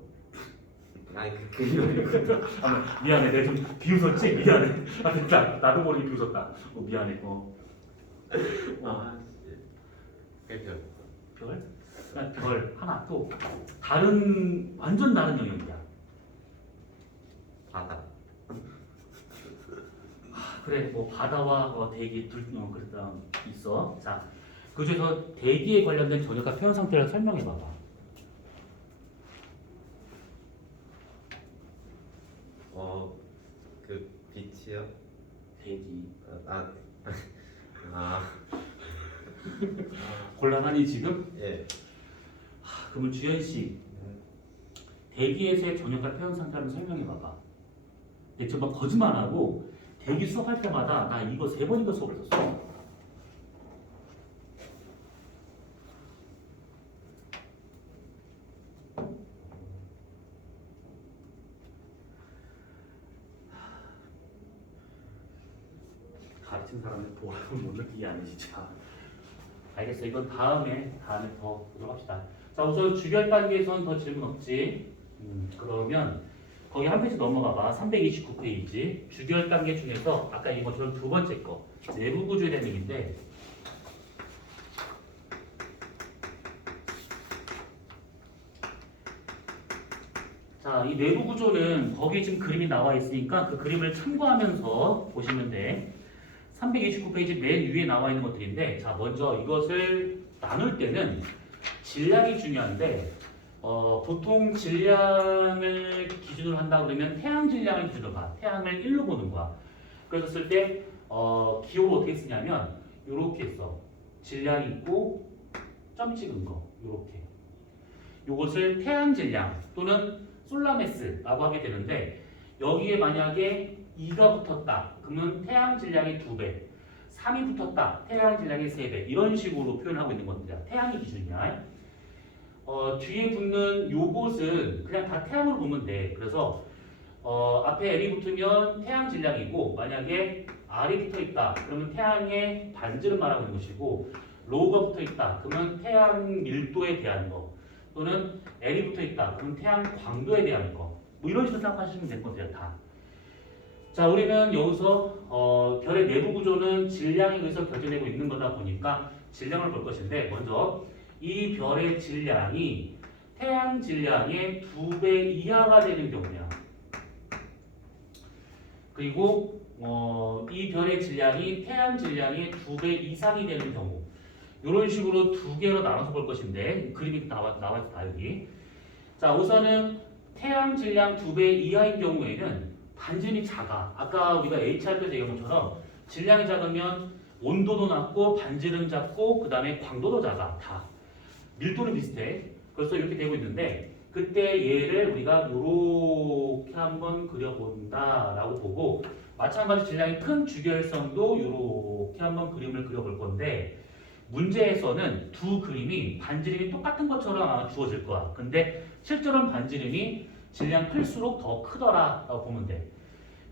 아니 그 아, 미안해. 내가 좀 비웃었지? 미안해. 아, 진짜 나도 모르게 비웃었다. 미안해. 아씨 별표 별? 별 하나 또 다른 완전 다른 영역이야. 바다 그래, 뭐 바다와 대기 둘 그랬다 있어. 자, 그중에서 대기에 관련된 전역과 표현 상태를 설명해 봐봐. 그 빛이요? 대기. 아, 아, 곤란하니 지금? 예. 그러면 주현 씨, 대기에서의 전역과 표현 상태를 설명해 봐봐. 정말 거짓말 안 하고 대기 수업할 때마다 나 이거 3번인가 수업을 했었어. 가르친 사람의 보람을 못 느끼게 하네 진짜. 알겠어. 이건 다음에 더 보도록 합시다. 자, 우선 주결 단계에서는 더 질문 없지. 그러면 거기 한 페이지 넘어가 봐. 329페이지. 주결 단계 중에서 아까 이것처럼 두 번째 거 내부 구조에 대한 얘기인데, 자, 이 내부 구조는 거기에 지금 그림이 나와 있으니까 그 그림을 참고하면서 보시면 돼. 329페이지 맨 위에 나와 있는 것들인데, 자, 먼저 이것을 나눌 때는 질량이 중요한데, 보통 질량을 기준으로 한다 그러면 태양 질량을 기준으로 봐. 태양을 1로 보는 거야. 그래서 쓸 때 기호를 어떻게 쓰냐면 이렇게 써. 질량이 있고 점 찍은 거 이렇게. 이것을 태양 질량 또는 솔라메스라고 하게 되는데, 여기에 만약에 2가 붙었다 그러면 태양 질량의 2배, 3이 붙었다 태양 질량의 3배, 이런 식으로 표현하고 있는 것들이야. 태양이 기준이야. 뒤에 붙는 요것은 그냥 다 태양으로 보면 돼. 그래서 앞에 L이 붙으면 태양 질량이고, 만약에 R이 붙어 있다 그러면 태양의 반지를 말하고 있는 것이고, 로우가 붙어 있다 그러면 태양 밀도에 대한 거, 또는 L이 붙어 있다 그러면 태양 광도에 대한 거, 뭐 이런 식으로 생각하시면 되는 것들이야 다. 자, 우리는 여기서 별의 내부 구조는 질량에 의해서 결정되고 있는 거다 보니까 질량을 볼 것인데, 먼저 이 별의 질량이 태양 질량의 2배 이하가 되는 경우야. 그리고 이 별의 질량이 태양 질량의 2배 이상이 되는 경우, 이런 식으로 두 개로 나눠서 볼 것인데, 그림이 나와있다 여기. 자, 우선은 태양 질량 2배 이하인 경우에는 반지름이 작아. 아까 우리가 HRP에서 얘기한 것처럼 질량이 작으면 온도도 낮고 반지름 작고 그 다음에 광도도 작아. 다 밀도는 비슷해. 그래서 이렇게 되고 있는데, 그때 얘를 우리가 이렇게 한번 그려본다라고 보고, 마찬가지 질량이 큰 주결성도 이렇게 한번 그림을 그려볼 건데, 문제에서는 두 그림이 반지름이 똑같은 것처럼 아마 주어질 거야. 근데 실제로는 반지름이 질량 클수록 더 크더라라고 보면 돼.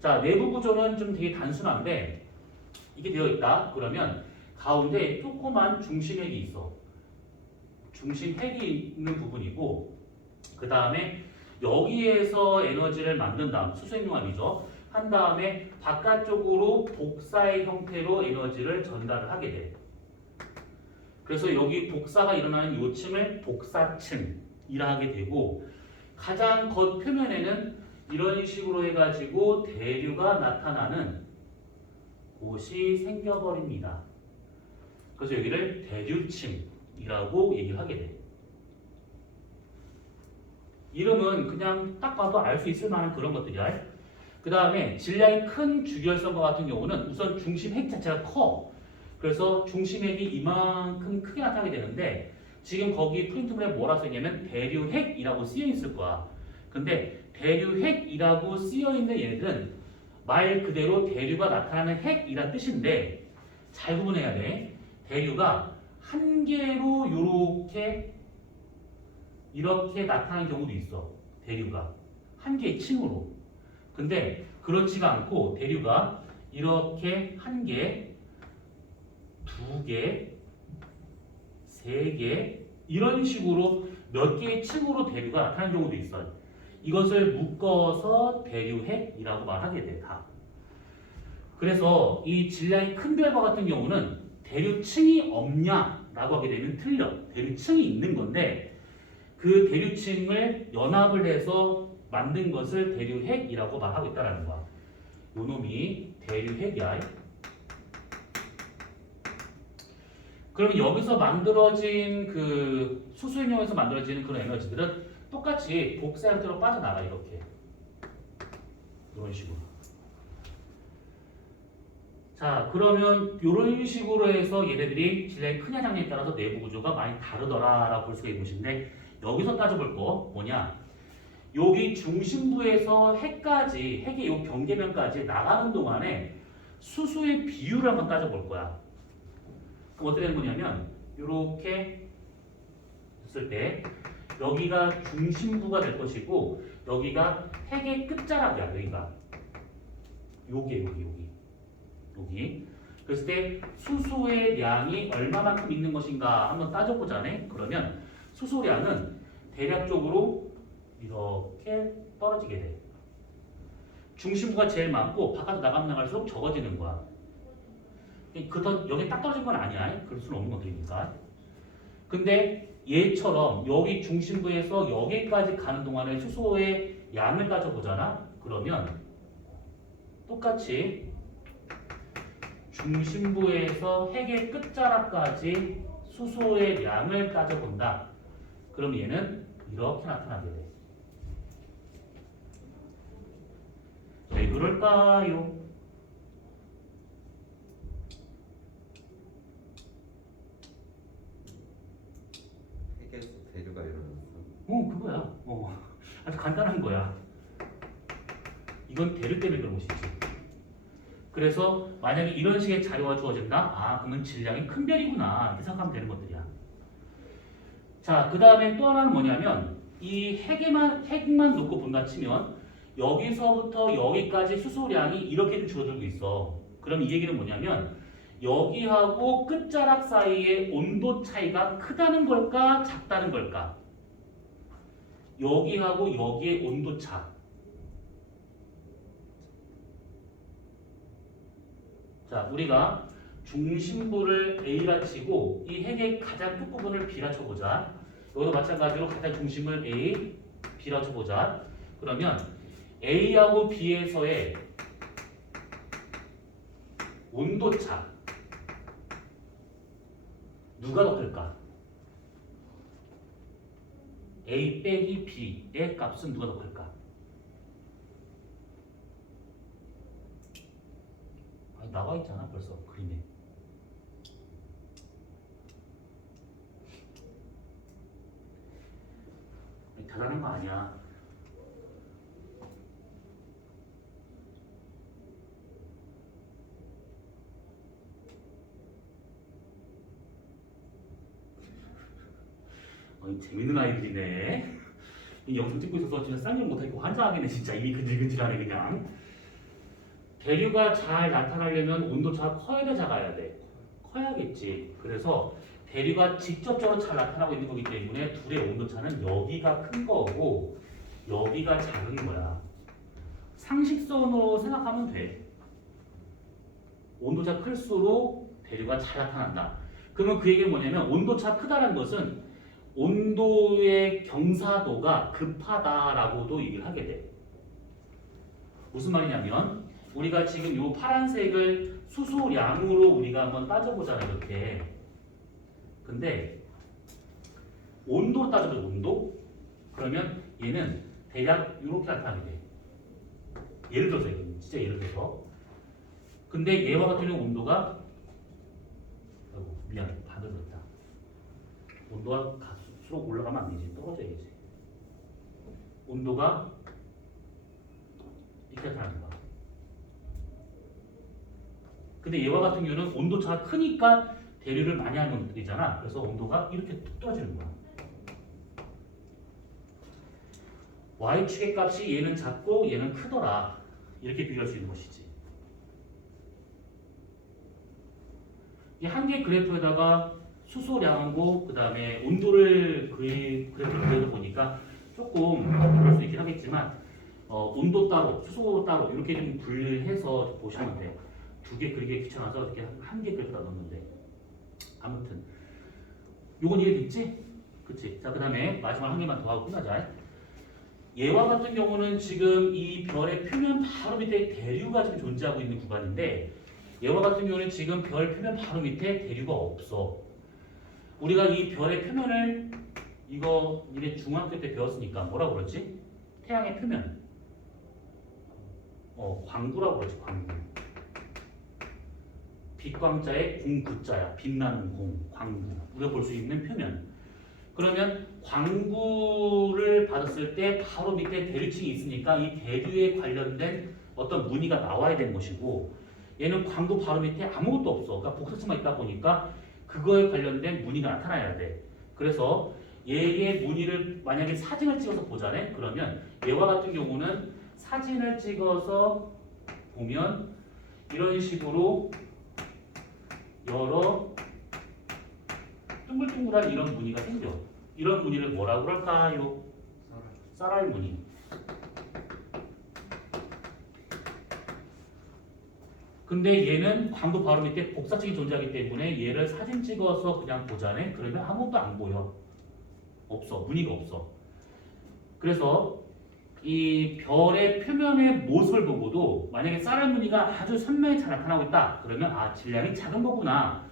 자, 내부 구조는 좀 되게 단순한데, 이게 되어 있다 그러면 가운데 조그만 중심핵이 있어. 중심핵이 있는 부분이고, 그 다음에 여기에서 에너지를 만든 다음, 수소용융합이죠. 한 다음에 바깥쪽으로 복사의 형태로 에너지를 전달을 하게 돼. 그래서 여기 복사가 일어나는 요층을 복사층이라 하게 되고, 가장 겉 표면에는 이런 식으로 해가지고 대류가 나타나는 곳이 생겨버립니다. 그래서 여기를 대류층이라고 얘기를 하게 돼. 이름은 그냥 딱 봐도 알 수 있을 만한 그런 것들이야. 그 다음에 질량이 큰 주결성과 같은 경우는 우선 중심 핵 자체가 커. 그래서 중심핵이 이만큼 크게 나타나게 되는데, 지금 거기 프린트물에 뭐라 써있냐면 대류핵이라고 쓰여 있을 거야. 근데 대류핵이라고 쓰여 있는 얘들은 말 그대로 대류가 나타나는 핵이란 뜻인데, 잘 구분해야 돼. 대류가 한 개로 이렇게 나타나는 경우도 있어. 대류가 한 개의 층으로. 근데 그렇지가 않고 대류가 이렇게 한 개, 두 개, 세 개, 이런 식으로 몇 개의 층으로 대류가 나타나는 경우도 있어요. 이것을 묶어서 대류핵이라고 말하게 돼. 다. 그래서 이 질량이 큰 별과 같은 경우는 대류층이 없냐라고 하게 되면 틀려. 대류층이 있는 건데 그 대류층을 연합을 해서 만든 것을 대류핵이라고 말하고 있다는 거야. 요 놈이 대류핵이야. 그러면 여기서 만들어진 그 수소연료에서 만들어지는 그런 에너지들은 똑같이 복사 형태로 빠져나가 이렇게 이런 식으로. 자, 그러면 이런 식으로 해서 얘네들이 질량이 크냐 작냐에 따라서 내부 구조가 많이 다르더라라고 볼 수가 있는 것인데 여기서 따져볼 거 뭐냐? 여기 중심부에서 핵까지 핵의 요 경계면까지 나가는 동안에 수소의 비율을 한번 따져볼 거야. 그럼 어떻게 되는 거냐면 이렇게 했을 때 여기가 중심부가 될 것이고 여기가 핵의 끝자락이야. 여기가 여기 그랬을 때 수소의 양이 얼마만큼 있는 것인가 한번 따져보자네. 그러면 수소량은 대략적으로 이렇게 떨어지게 돼. 중심부가 제일 많고 바깥으로 나갈수록 적어지는 거야. 그렇다고 여기 딱 떨어진 건 아니야. 그럴 수는 없는 것들이니까. 근데 얘처럼 여기 중심부에서 여기까지 가는 동안에 수소의 양을 따져보잖아. 그러면 똑같이 중심부에서 핵의 끝자락까지 수소의 양을 따져본다. 그럼 얘는 이렇게 나타나게 돼. 왜 그럴까요? 핵에서 대류가 일어났어. 그거야. 아주 간단한 거야. 이건 대류 때문에 그런 것이지. 그래서 만약에 이런 식의 자료가 주어진다? 아, 그러면 질량이 큰 별이구나. 이렇게 생각하면 되는 것들이야. 자, 그 다음에 또 하나는 뭐냐면 이 핵만 놓고 본다 치면 여기서부터 여기까지 수소량이 이렇게 줄어들고 있어. 그럼 이 얘기는 뭐냐면 여기하고 끝자락 사이의 온도 차이가 크다는 걸까? 작다는 걸까? 여기하고 여기의 온도 차. 자, 우리가 중심부를 A라 치고 이 핵의 가장 끝부분을 B라 쳐보자. 여기도 마찬가지로 가장 중심을 A, B라 쳐보자. 그러면 A하고 B에서의 온도차 누가 더 클까? A 빼기 B의 값은 누가 더 클까? 나와 있잖아 벌써 그림에. 대단한 거 아니야. 재밌는 아이들이네. 이 영상 찍고 있어서 진짜 쌍욕 못하겠고 환장하겠네 진짜. 입이 근질근질하네 그냥. 대류가 잘 나타나려면 온도차가 커야 돼 작아야 돼? 커야겠지. 그래서 대류가 직접적으로 잘 나타나고 있는 거기 때문에 둘의 온도차는 여기가 큰 거고 여기가 작은 거야. 상식선으로 생각하면 돼. 온도차 클수록 대류가 잘 나타난다. 그러면 그 얘기는 뭐냐면 온도차 크다는 것은 온도의 경사도가 급하다라고도 얘기를 하게 돼. 무슨 말이냐면 우리가 지금 이 파란색을 수소량으로 우리가 한번 따져보잖아요. 이렇게. 근데 온도로 따져보자. 온도? 그러면 얘는 대략 이렇게 나타나게 돼. 예를 들어서 진짜 예를 들어서. 근데 얘와 같은 경우 온도가 미안해. 반대로 됐다. 온도가 갈수록 올라가면 안 되지. 떨어져야지. 온도가 이렇게 나타나는 거야. 근데 얘와 같은 경우는 온도차가 크니까 대류를 많이 하는 것들이잖아. 그래서 온도가 이렇게 뚝 떨어지는 거야. Y축의 값이 얘는 작고 얘는 크더라. 이렇게 비교할 수 있는 것이지. 이 한 개의 그래프에다가 수소량하고 그 다음에 온도를 그래프 그려서 보니까 조금 그럴 수 있긴 하겠지만 온도 따로, 수소 따로 이렇게 좀 분리해서 보시면 돼. 두 개 그리기 귀찮아서 이렇게 한 개 그래프다 넣었는데 아무튼 요건 이해됐지? 그치? 자, 그 다음에 마지막 한 개만 더 하고 끝나자. 얘와 같은 경우는 지금 이 별의 표면 바로 밑에 대류가 지금 존재하고 있는 구간인데 얘와 같은 경우는 지금 별 표면 바로 밑에 대류가 없어. 우리가 이 별의 표면을 이거 이게 중학교 때 배웠으니까 뭐라고 그러지? 태양의 표면. 광구라고 그러지, 광구. 빛광자의 공구자야. 빛나는 공, 광구. 우리가 볼 수 있는 표면. 그러면 광구를 받았을 때 바로 밑에 대류층이 있으니까 이 대류에 관련된 어떤 무늬가 나와야 되는 것이고 얘는 광구 바로 밑에 아무것도 없어. 그러니까 복사층만 있다 보니까 그거에 관련된 무늬가 나타나야 돼. 그래서 얘의 무늬를 만약에 사진을 찍어서 보자네? 그러면 얘와 같은 경우는 사진을 찍어서 보면 이런 식으로 여러 둥글둥글한 이런 무늬가 생겨. 이런 무늬를 뭐라고 할까요? 쌀알 무늬. 근데 얘는 광고 바로 밑에 복사층이 존재하기 때문에 얘를 사진 찍어서 그냥 보자네? 그러면 아무것도 안 보여. 없어. 무늬가 없어. 그래서 이 별의 표면의 모습을 보고도 만약에 쌀알 무늬가 아주 선명히 잘 나타나고 있다. 그러면 질량이 작은 거구나.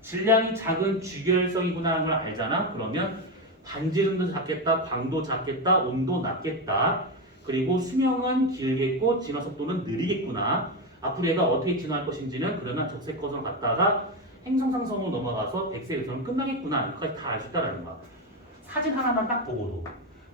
질량이 작은 주결성이구나 하는 걸 알잖아. 그러면 반지름도 작겠다, 광도 작겠다, 온도 낮겠다. 그리고 수명은 길겠고 진화 속도는 느리겠구나. 앞으로 얘가 어떻게 진화할 것인지는 그러면 적색 거선 갔다가 행성상성으로 넘어가서 백색 위성은 끝나겠구나. 이것까지 다 알 수 있다는 거야. 사진 하나만 딱 보고도.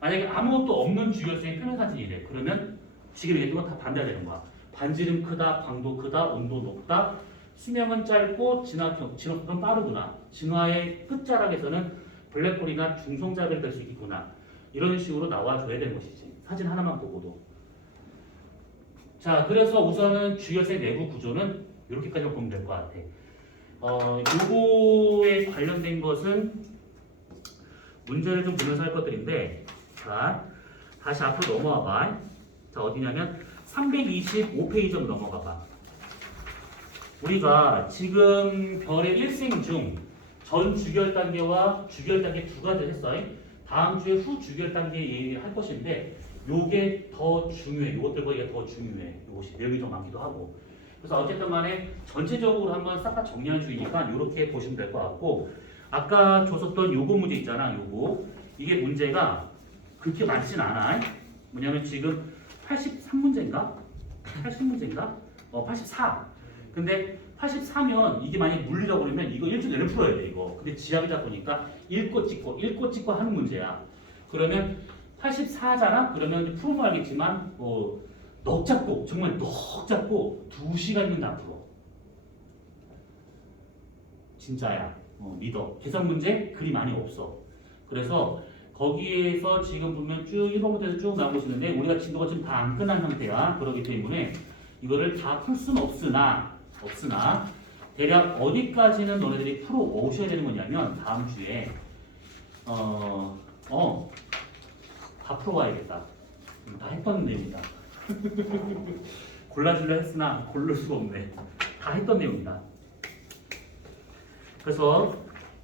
만약에 아무것도 없는 주결성의 표면 사진이래. 그러면 지금 얘기했던 건 다 반대가 되는 거야. 반지름 크다, 광도 크다, 온도 높다. 수명은 짧고 진화 속도는 빠르구나. 진화의 끝자락에서는 블랙홀이나 중성자들이 될 수 있겠구나. 이런 식으로 나와줘야 되는 것이지. 사진 하나만 보고도. 자, 그래서 우선은 주결성 내부 구조는 이렇게까지만 보면 될 것 같아. 요거에 관련된 것은 문제를 좀 보면서 할 것들인데, 자, 다시 앞으로 넘어와 봐. 자, 어디냐면 325페이지로 넘어가 봐. 우리가 지금 별의 일생 중 전 주결 단계와 주결 단계 두 가지를 했어요. 다음 주에 후 주결 단계 얘기할 것인데 요게 더 중요해. 요것들보다 이게 더 중요해. 요것이 내용이 더 많기도 하고. 그래서 어쨌든 간에 전체적으로 한번 싹 다 정리할 주의니까 이렇게 보시면 될 것 같고 아까 줬었던 요거 문제 있잖아. 요거. 이게 문제가 그렇게 많진 않아. 뭐냐면 지금 83문제인가? 80문제인가? 84. 근데 84면 이게 만약에 물리라고 그러면 이거 일주일 내내 풀어야 돼 이거. 근데 지압이다 보니까 읽고 찍고 하는 문제야. 그러면 84잖아? 그러면 풀으면 알겠지만 넉 잡고 정말 넉 잡고 2시간이면 다 풀어. 진짜야. 믿어. 계산 문제 그리 많이 없어. 그래서 거기에서 지금 보면 쭉 1번부터 쭉 나오시는데 우리가 진도가 지금 다 안 끝난 상태야. 그렇기 때문에 이거를 다 풀 수는 없으나 대략 어디까지는 너네들이 풀어 오셔야 되는 거냐면 다음 주에 다 풀어와야겠다. 다 했던 내용이다. 골라주려 했으나 고를 수가 없네. 다 했던 내용이다. 그래서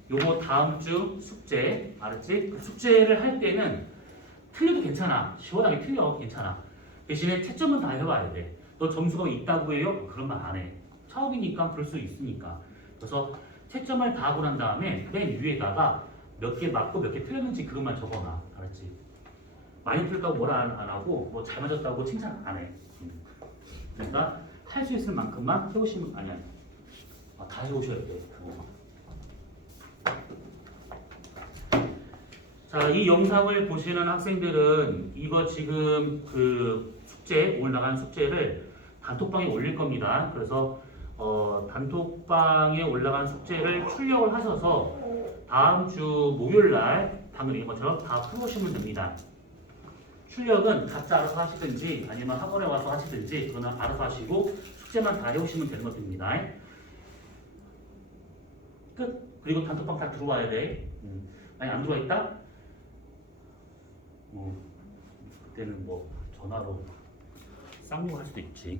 요거 다음 주 숙제 알았지? 그 숙제를 할 때는 틀려도 괜찮아. 시원하게 틀려 괜찮아. 대신에 채점은 다 해봐야 돼. 너 점수가 있다고 해요? 그런 말 안 해. 처음이니까 그럴 수 있으니까. 그래서 채점을 다 하고 난 다음에 맨 위에다가 몇 개 맞고 몇 개 틀렸는지 그것만 적어놔. 알았지? 많이 틀렸다고 뭐라 안 하고 뭐 잘 맞았다고 칭찬 안 해. 그러니까 할 수 있을 만큼만 해오시면 아니야. 다 해오셔야 돼. 자, 이 영상을 보시는 학생들은 이거 지금 그 숙제 오늘 나간 숙제를 단톡방에 올릴 겁니다. 그래서 단톡방에 올라간 숙제를 출력을 하셔서 다음 주 목요일 날 방금 얘기한 것처럼 다 풀어오시면 됩니다. 출력은 각자 알아서 하시든지 아니면 학원에 와서 하시든지 그거는 알아서 하시고 숙제만 다 해오시면 되는 것입니다. 끝. 그리고 단톡방 다 들어와야 돼. 만약 안 들어와 있다? 그때는 뭐 전화로 쌍욕할 수도 있지.